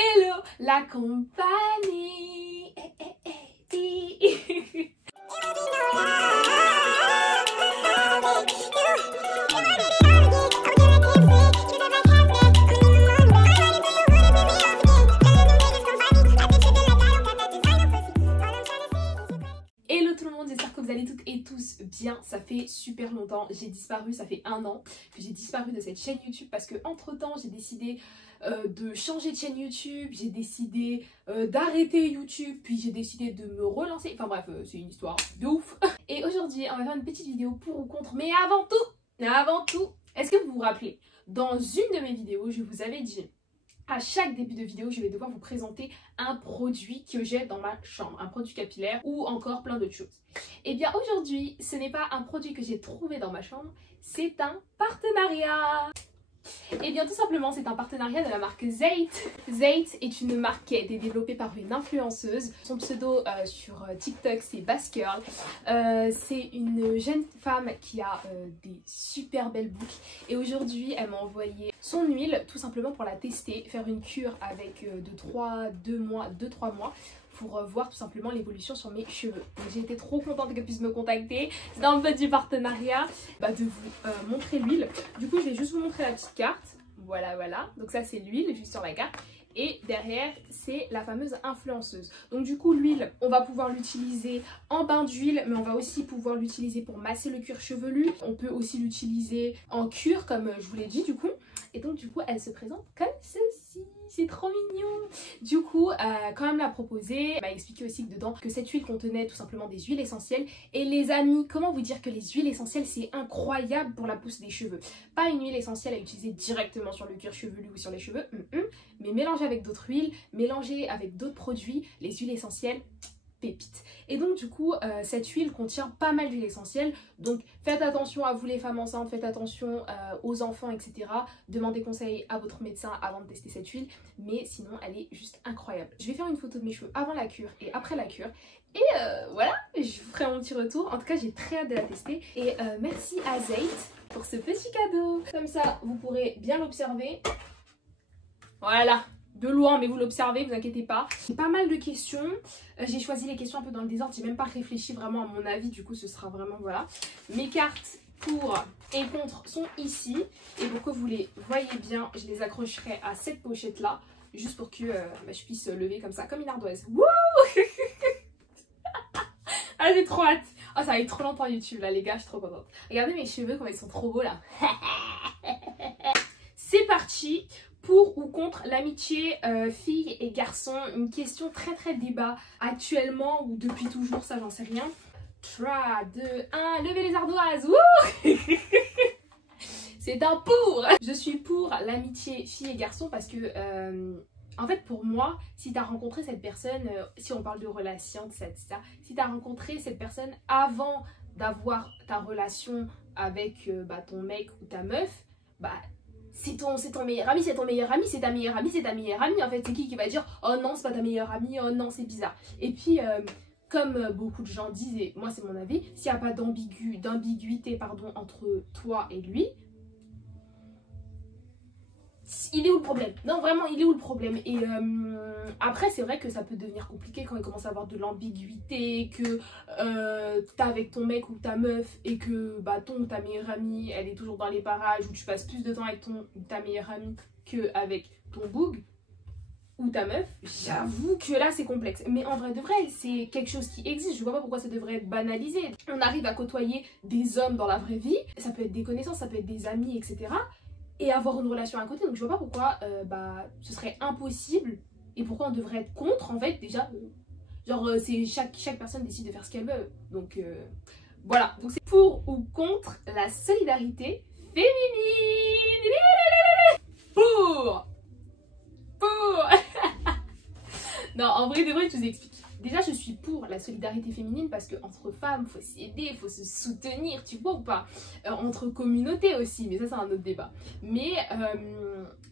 Hello la compagnie. Hello tout le monde, j'espère que vous allez toutes et tous bien. Ça fait super longtemps, j'ai disparu, ça fait 1 an que j'ai disparu de cette chaîne YouTube parce que entre temps j'ai décidé de changer de chaîne YouTube, j'ai décidé d'arrêter YouTube, puis j'ai décidé de me relancer, enfin bref, c'est une histoire de ouf. Et aujourd'hui on va faire une petite vidéo pour ou contre, mais avant tout, est-ce que vous vous rappelez, dans une de mes vidéos je vous avais dit à chaque début de vidéo, je vais devoir vous présenter un produit que j'ai dans ma chambre, un produit capillaire ou encore plein d'autres choses. Et bien aujourd'hui, ce n'est pas un produit que j'ai trouvé dans ma chambre, c'est un partenariat. Et bien tout simplement, c'est un partenariat de la marque Zayt. Zayt est une marque qui a été développée par une influenceuse. Son pseudo sur TikTok, c'est Bass Girl. C'est une jeune femme qui a des super belles boucles. Et aujourd'hui, elle m'a envoyé son huile, tout simplement pour la tester, faire une cure avec 2-3 mois. Pour voir tout simplement l'évolution sur mes cheveux. J'ai été trop contente qu'elle puisse me contacter. C'est dans le but du partenariat de vous montrer l'huile. Du coup, je vais juste vous montrer la petite carte. Voilà. Donc ça, c'est l'huile juste sur la carte. Et derrière, c'est la fameuse influenceuse. Donc du coup, l'huile, on va pouvoir l'utiliser en bain d'huile, mais on va aussi pouvoir l'utiliser pour masser le cuir chevelu. On peut aussi l'utiliser en cure, comme je vous l'ai dit du coup. Et donc du coup, elle se présente comme ceci. C'est trop mignon. Du coup, quand elle me l'a proposé, elle m'a expliqué aussi que dedans, que cette huile contenait tout simplement des huiles essentielles. Et les amis, comment vous dire que les huiles essentielles, c'est incroyable pour la pousse des cheveux. Pas une huile essentielle à utiliser directement sur le cuir chevelu ou sur les cheveux, mais mélangée avec d'autres huiles, mélangée avec d'autres produits, les huiles essentielles, pépite. Et donc du coup cette huile contient pas mal d'huile essentielle, donc faites attention à vous les femmes enceintes, faites attention aux enfants, etc. Demandez conseil à votre médecin avant de tester cette huile, mais sinon elle est juste incroyable. Je vais faire une photo de mes cheveux avant la cure et après la cure, et voilà, je vous ferai mon petit retour. En tout cas j'ai très hâte de la tester, et merci à Zayt pour ce petit cadeau. Comme ça vous pourrez bien l'observer, voilà, de loin, mais vous l'observez, vous inquiétez pas. J'ai pas mal de questions, j'ai choisi les questions un peu dans le désordre, j'ai même pas réfléchi vraiment à mon avis, du coup ce sera vraiment, voilà. Mes cartes pour et contre sont ici, et pour que vous les voyez bien, je les accrocherai à cette pochette là, juste pour que je puisse lever comme ça, comme une ardoise. Wouh. Ah, j'ai trop hâte. Oh, ça va être trop longtemps YouTube là les gars, je suis trop contente. Regardez mes cheveux, comme ils sont trop beaux là. C'est parti. Pour ou contre l'amitié filles et garçons, une question très débat actuellement ou depuis toujours, ça j'en sais rien. 3, 2, 1, levez les ardoises. C'est un pour. Je suis pour l'amitié filles et garçons parce que en fait pour moi, si tu as rencontré cette personne, si on parle de relation, etc., si tu as rencontré cette personne avant d'avoir ta relation avec ton mec ou ta meuf, c'est ton meilleur ami, c'est ton meilleur ami, c'est ta meilleure amie, c'est ta meilleure amie. En fait, c'est qui va dire oh non, c'est pas ta meilleure amie, oh non, c'est bizarre. Et puis, comme beaucoup de gens disent, et moi c'est mon avis, s'il n'y a pas d'ambiguïté entre toi et lui, il est où le problème? Non, vraiment, il est où le problème? Et après, c'est vrai que ça peut devenir compliqué quand il commence à avoir de l'ambiguïté, que t'es avec ton mec ou ta meuf et que ton ou ta meilleure amie, elle est toujours dans les parages, où tu passes plus de temps avec ton ou ta meilleure amie qu'avec ton boug ou ta meuf. J'avoue que là, c'est complexe. Mais en vrai de vrai, c'est quelque chose qui existe. Je vois pas pourquoi ça devrait être banalisé. On arrive à côtoyer des hommes dans la vraie vie. Ça peut être des connaissances, ça peut être des amis, etc. Et avoir une relation à côté, donc je vois pas pourquoi ce serait impossible et pourquoi on devrait être contre en fait. Déjà c'est chaque personne décide de faire ce qu'elle veut, donc voilà. Donc c'est pour ou contre la solidarité féminine. Pour non, en vrai de vrai, je vous explique. Déjà, je suis pour la solidarité féminine parce qu'entre femmes, il faut s'aider, il faut se soutenir, tu vois ou pas, entre communautés aussi, mais ça c'est un autre débat. Mais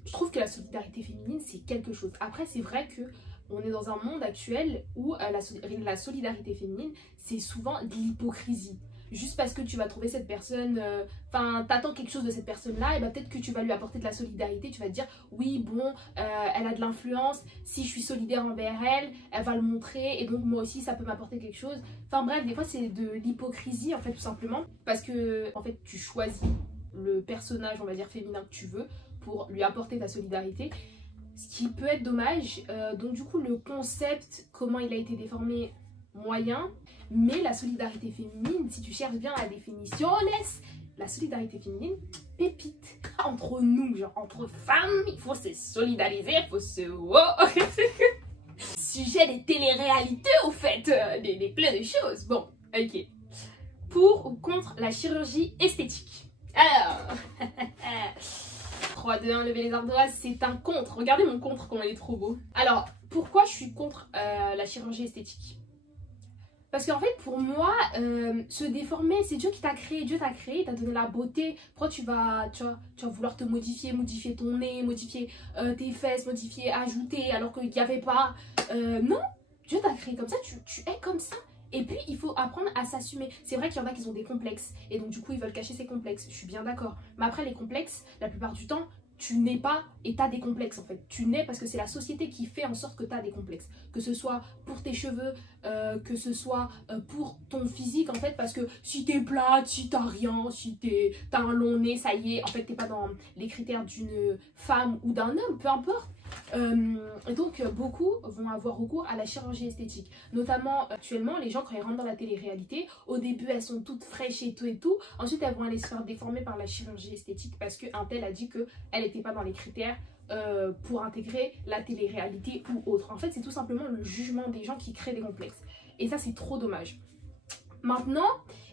je trouve que la solidarité féminine, c'est quelque chose. Après, c'est vrai que on est dans un monde actuel où la solidarité féminine, c'est souvent de l'hypocrisie. juste parce que tu vas trouver cette personne, enfin t'attends quelque chose de cette personne-là, et bah peut-être que tu vas lui apporter de la solidarité, tu vas te dire oui bon, elle a de l'influence, si je suis solidaire envers elle, elle va le montrer, et donc moi aussi ça peut m'apporter quelque chose. Enfin bref, des fois c'est de l'hypocrisie en fait tout simplement, parce que en fait tu choisis le personnage on va dire féminin que tu veux pour lui apporter ta solidarité, ce qui peut être dommage. Donc du coup le concept, comment il a été déformé, moyen, mais la solidarité féminine, si tu cherches bien la définition, la solidarité féminine, pépite. Entre nous, genre entre femmes, il faut se solidariser, il faut se... Oh sujet des téléréalités au fait, des plein de choses. Bon, ok. Pour ou contre la chirurgie esthétique? Alors, 3, 2, 1, levez les ardoises, c'est un contre. Regardez mon contre, comment il est trop beau. Alors, pourquoi je suis contre la chirurgie esthétique? Parce qu'en fait, pour moi, se déformer, c'est Dieu qui t'a créé. Dieu t'a créé, t'a donné la beauté. Pourquoi tu vas vouloir te modifier, modifier ton nez, modifier tes fesses, modifier, ajouter, alors qu'il n'y avait pas... non, Dieu t'a créé comme ça, tu es comme ça. Et puis, il faut apprendre à s'assumer. C'est vrai qu'il y en a qui ont des complexes. Et donc, du coup, ils veulent cacher ces complexes. Je suis bien d'accord. Mais après, les complexes, la plupart du temps, tu n'es pas et tu as des complexes en fait. Tu nais parce que c'est la société qui fait en sorte que tu as des complexes. Que ce soit pour tes cheveux, que ce soit pour ton physique en fait. Parce que si t'es plate, si t'as rien, si t'as un long nez, ça y est, en fait t'es pas dans les critères d'une femme ou d'un homme, peu importe. Et donc beaucoup vont avoir recours à la chirurgie esthétique, notamment actuellement les gens quand ils rentrent dans la télé-réalité, au début elles sont toutes fraîches et tout, ensuite elles vont aller se faire déformer par la chirurgie esthétique parce qu'un tel a dit qu'elle n'était pas dans les critères pour intégrer la télé-réalité ou autre. En fait c'est tout simplement le jugement des gens qui créent des complexes et ça c'est trop dommage. Maintenant,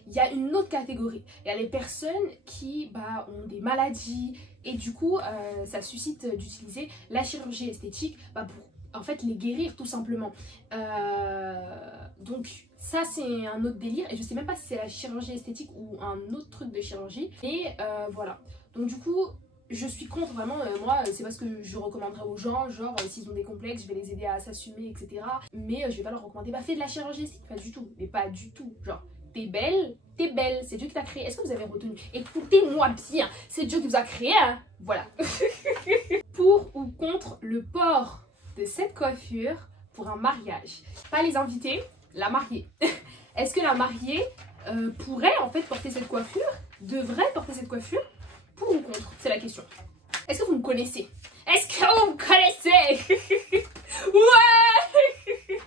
il y a une autre catégorie. Il y a les personnes qui ont des maladies et du coup, ça suscite d'utiliser la chirurgie esthétique pour en fait les guérir tout simplement. Donc ça c'est un autre délire et je sais même pas si c'est la chirurgie esthétique ou un autre truc de chirurgie. Et voilà. Donc du coup, je suis contre vraiment, moi c'est parce que je recommanderais aux gens, genre s'ils ont des complexes, je vais les aider à s'assumer, etc. Mais je vais pas leur recommander, fais de la chirurgie esthétique, pas du tout, mais pas du tout, genre t'es belle, c'est Dieu qui t'a créé. Est-ce que vous avez retenu? Écoutez-moi bien, c'est Dieu qui vous a créé, hein. Voilà. Pour ou contre le port de cette coiffure pour un mariage? Pas les invités, la mariée. Est-ce que la mariée pourrait en fait porter cette coiffure? Devrait porter cette coiffure? Pour ou contre? C'est la question. Est-ce que vous me connaissez? Est-ce que vous me connaissez? Ouais.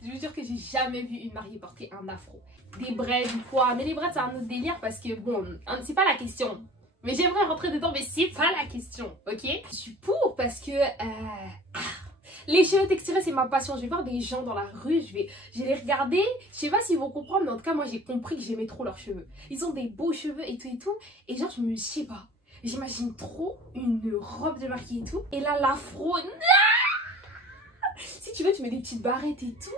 Je vous jure que j'ai jamais vu une mariée porter un afro. Des braids, du poids. Mais les braids, c'est un autre délire parce que bon, c'est pas la question. Mais j'aimerais rentrer dedans, mais c'est pas la question, ok? Je suis pour parce que... les cheveux texturés, c'est ma passion. Je vais voir des gens dans la rue, je vais les regarder. Je sais pas s'ils vont comprendre, mais en tout cas, moi, j'ai compris que j'aimais trop leurs cheveux. Ils ont des beaux cheveux et tout et tout. Et genre, je sais pas. J'imagine trop une robe de mariée et tout. Et là, l'afro, si tu veux, tu mets des petites barrettes et tout.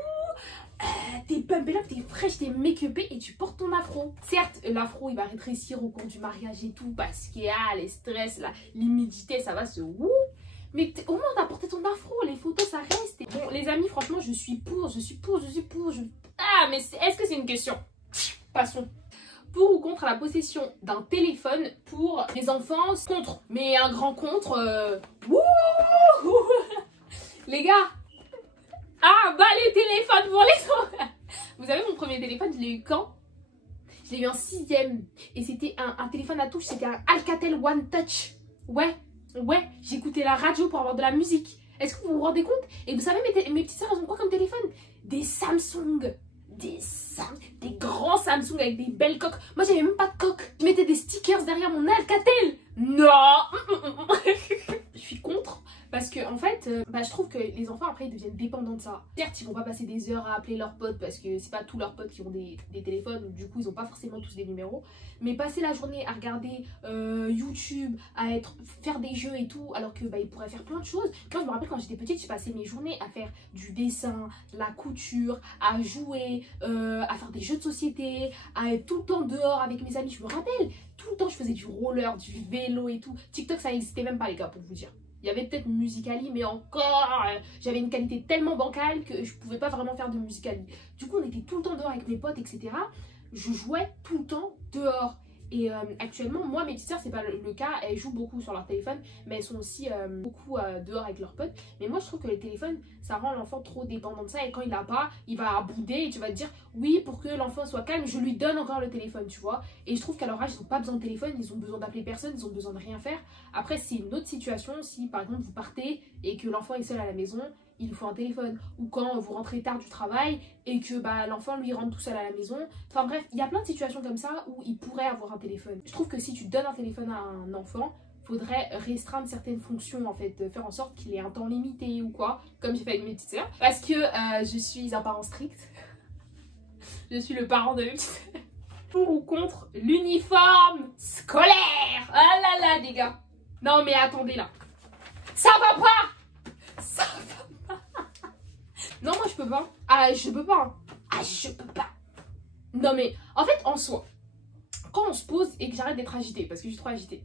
T'es pumpé up, t'es fraîche, t'es make-upée et tu portes ton afro. Certes, l'afro il va rétrécir au cours du mariage et tout parce qu'il y a les stress, l'humidité, ça va se wouh. Mais au moins t'as porté ton afro, les photos ça reste. Bon les amis, franchement je suis pour. Ah mais est-ce que c'est une question? Passons. Pour ou contre la possession d'un téléphone pour les enfants? Contre, mais un grand contre. Les gars, les téléphones pour les enfants. Vous savez mon premier téléphone, je l'ai eu quand? Je l'ai eu en 6ème. Et c'était un téléphone à touche, c'était un Alcatel One Touch. Ouais, j'écoutais la radio pour avoir de la musique. Est-ce que vous vous rendez compte? Et vous savez, mes petites soeurs, elles ont quoi comme téléphone? Des Samsung. Des grands Samsung avec des belles coques. Moi, j'avais même pas de coque. Je mettais des stickers derrière mon Alcatel. Non. Je suis contre. Parce que en fait, je trouve que les enfants après ils deviennent dépendants de ça. Certes, ils vont pas passer des heures à appeler leurs potes parce que c'est pas tous leurs potes qui ont des téléphones, du coup ils ont pas forcément tous des numéros. Mais passer la journée à regarder YouTube, faire des jeux et tout, alors que ils pourraient faire plein de choses. Moi je me rappelle quand j'étais petite, je passais mes journées à faire du dessin, la couture, à jouer, à faire des jeux de société, à être tout le temps dehors avec mes amis. Je me rappelle, tout le temps je faisais du roller, du vélo et tout. TikTok ça n'existait même pas les gars pour vous dire. Il y avait peut-être Musical.ly, mais encore, j'avais une qualité tellement bancale que je pouvais pas vraiment faire de Musical.ly. Du coup, on était tout le temps dehors avec mes potes, etc. je jouais tout le temps dehors. Et actuellement, moi, mes petites sœurs, c'est pas le cas, elles jouent beaucoup sur leur téléphone, mais elles sont aussi beaucoup dehors avec leurs potes. Mais moi, je trouve que les téléphones, ça rend l'enfant trop dépendant de ça, et quand il a pas, il va bouder, et tu vas te dire, oui, pour que l'enfant soit calme, je lui donne encore le téléphone, tu vois. Et je trouve qu'à leur âge, ils n'ont pas besoin de téléphone, ils ont besoin d'appeler personne, ils ont besoin de rien faire. Après, c'est une autre situation, si par exemple vous partez et que l'enfant est seul à la maison, il lui faut un téléphone. Ou quand vous rentrez tard du travail et que l'enfant lui rentre tout seul à la maison. Enfin bref, il y a plein de situations comme ça où il pourrait avoir un téléphone. Je trouve que si tu donnes un téléphone à un enfant, faudrait restreindre certaines fonctions en fait, faire en sorte qu'il ait un temps limité ou quoi, comme j'ai fait avec mes petites sœurs. Parce que je suis un parent strict. Je suis le parent de mes petites sœurs. Pour ou contre l'uniforme scolaire? Ah là là les gars. Non mais attendez là. Ça va pas. Ça va pas. Non moi je peux pas. Ah je peux pas. Ah je peux pas. Non mais en fait en soi, quand on se pose et que j'arrête d'être agitée, parce que je suis trop agitée.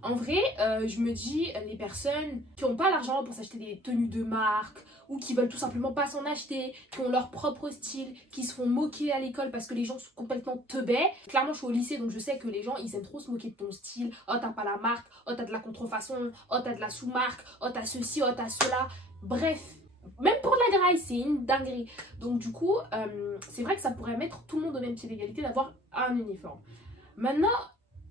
En vrai, je me dis, les personnes qui n'ont pas l'argent pour s'acheter des tenues de marque ou qui veulent tout simplement pas s'en acheter, qui ont leur propre style, qui se font moquer à l'école parce que les gens sont complètement teubés. Clairement, je suis au lycée, donc je sais que les gens, ils aiment trop se moquer de ton style. Oh, t'as pas la marque, oh, t'as de la contrefaçon, oh, t'as de la sous-marque, oh, t'as ceci, oh, t'as cela. Bref, même pour de la graille, c'est une dinguerie. Donc du coup, c'est vrai que ça pourrait mettre tout le monde au même pied d'égalité d'avoir un uniforme. Maintenant,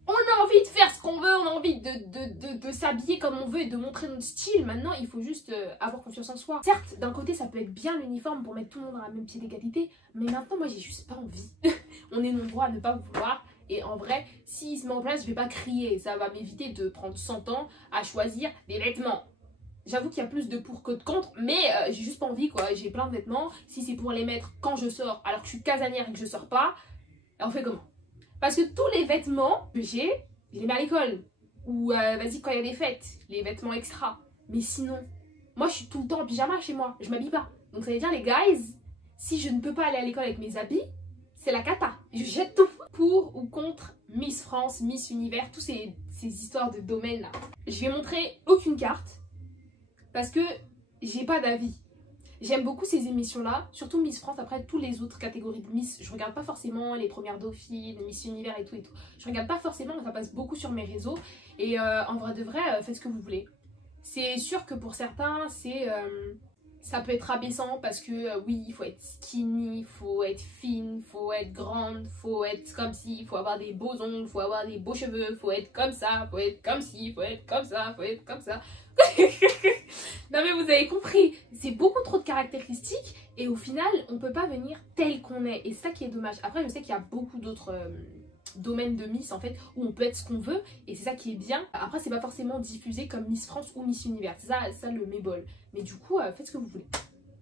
on a envie de faire ce qu'on veut, on a envie de s'habiller comme on veut et de montrer notre style. Maintenant, il faut juste avoir confiance en soi. Certes, d'un côté, ça peut être bien l'uniforme pour mettre tout le monde à la même pied d'égalité, mais maintenant, moi, j'ai juste pas envie. On est nombreux à ne pas vouloir. Et en vrai, s'il se met en place, je vais pas crier. Ça va m'éviter de prendre 100 ans à choisir des vêtements. J'avoue qu'il y a plus de pour que de contre, mais j'ai juste pas envie, quoi. J'ai plein de vêtements. Si c'est pour les mettre quand je sors, alors que je suis casanière et que je sors pas, on fait comment? Parce que tous les vêtements que j'ai, je les mets à l'école. Ou vas-y quand il y a des fêtes, les vêtements extra. Mais sinon, moi je suis tout le temps en pyjama chez moi, je m'habille pas. Donc ça veut dire les guys, si je ne peux pas aller à l'école avec mes habits, c'est la cata. Je jette tout. Pour ou contre Miss France, Miss Univers, tous ces histoires de domaines là. Je vais montrer aucune carte parce que j'ai pas d'avis. J'aime beaucoup ces émissions-là, surtout Miss France. Après, toutes les autres catégories de Miss, je regarde pas forcément les premières dauphines, Miss Univers et tout et tout. Je regarde pas forcément, mais ça passe beaucoup sur mes réseaux. Et en vrai de vrai, faites ce que vous voulez. C'est sûr que pour certains, ça peut être rabaissant parce que oui, il faut être skinny, il faut être fine, il faut être grande, il faut être comme ci, il faut avoir des beaux ongles, il faut avoir des beaux cheveux, il faut être comme ça, il faut être comme ci, il faut être comme ça, il faut être comme ça. Non mais vous avez compris, c'est beaucoup trop de caractéristiques et au final on peut pas venir tel qu'on est et c'est ça qui est dommage. Après je sais qu'il y a beaucoup d'autres domaines de Miss en fait où on peut être ce qu'on veut et c'est ça qui est bien. Après c'est pas forcément diffusé comme Miss France ou Miss Univers, c'est ça le mébol. Mais du coup faites ce que vous voulez,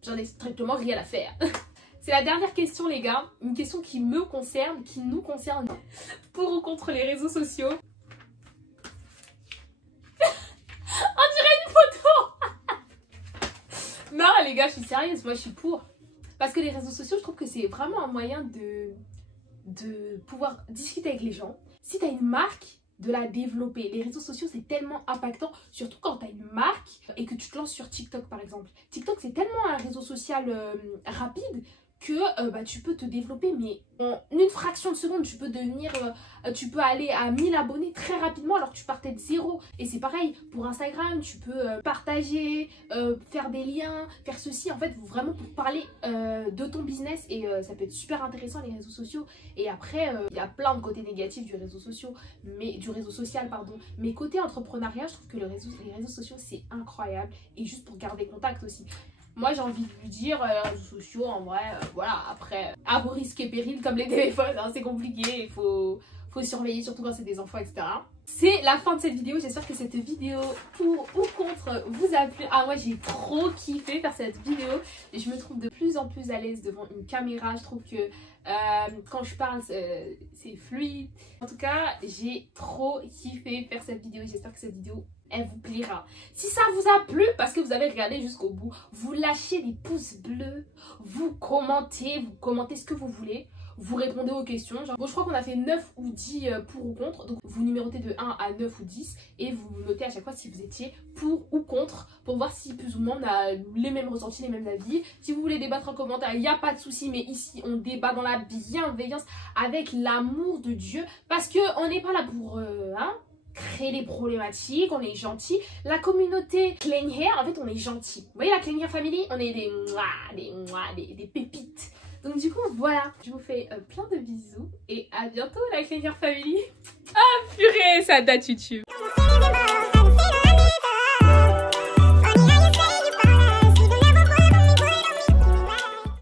j'en ai strictement rien à faire. C'est la dernière question les gars, une question qui me concerne, qui nous concerne. Pour ou contre les réseaux sociaux? Non les gars, je suis sérieuse, moi je suis pour. Parce que les réseaux sociaux, je trouve que c'est vraiment un moyen de pouvoir discuter avec les gens. Si tu as une marque, de la développer. Les réseaux sociaux, c'est tellement impactant, surtout quand tu as une marque et que tu te lances sur TikTok par exemple. TikTok, c'est tellement un réseau social rapide que tu peux te développer, mais en une fraction de seconde, tu peux devenir, tu peux aller à 1000 abonnés très rapidement alors que tu partais de zéro. Et c'est pareil pour Instagram, tu peux partager, faire des liens, faire ceci, en fait, vraiment pour parler de ton business et ça peut être super intéressant les réseaux sociaux. Et après, il y a plein de côtés négatifs du réseau social, mais côté entrepreneuriat, je trouve que les réseaux sociaux, c'est incroyable et juste pour garder contact aussi. Moi j'ai envie de lui dire, les réseaux sociaux en vrai, voilà, après, à vos risques et périls comme les téléphones, hein, c'est compliqué, il faut surveiller surtout quand c'est des enfants, etc. C'est la fin de cette vidéo, j'espère que cette vidéo pour ou contre vous a plu. Ah moi j'ai trop kiffé faire cette vidéo et je me trouve de plus en plus à l'aise devant une caméra, je trouve que quand je parle c'est fluide. En tout cas j'ai trop kiffé faire cette vidéo, j'espère que cette vidéo elle vous plaira. Si ça vous a plu parce que vous avez regardé jusqu'au bout, vous lâchez des pouces bleus, vous commentez ce que vous voulez. vous répondez aux questions. Genre, bon, je crois qu'on a fait 9 ou 10 pour ou contre. Donc vous numérotez de 1 à 9 ou 10 et vous notez à chaque fois si vous étiez pour ou contre pour voir si plus ou moins on a les mêmes ressentis, les mêmes avis. Si vous voulez débattre en commentaire, il n'y a pas de souci, mais ici on débat dans la bienveillance avec l'amour de Dieu parce qu'on n'est pas là pour créer des problématiques, on est gentil. La communauté Clean Hair, en fait on est gentil. Vous voyez la Clean Hair Family, on est des pépites. Donc du coup voilà, je vous fais plein de bisous et à bientôt la Clean Hair Family. Ah purée, ça date YouTube.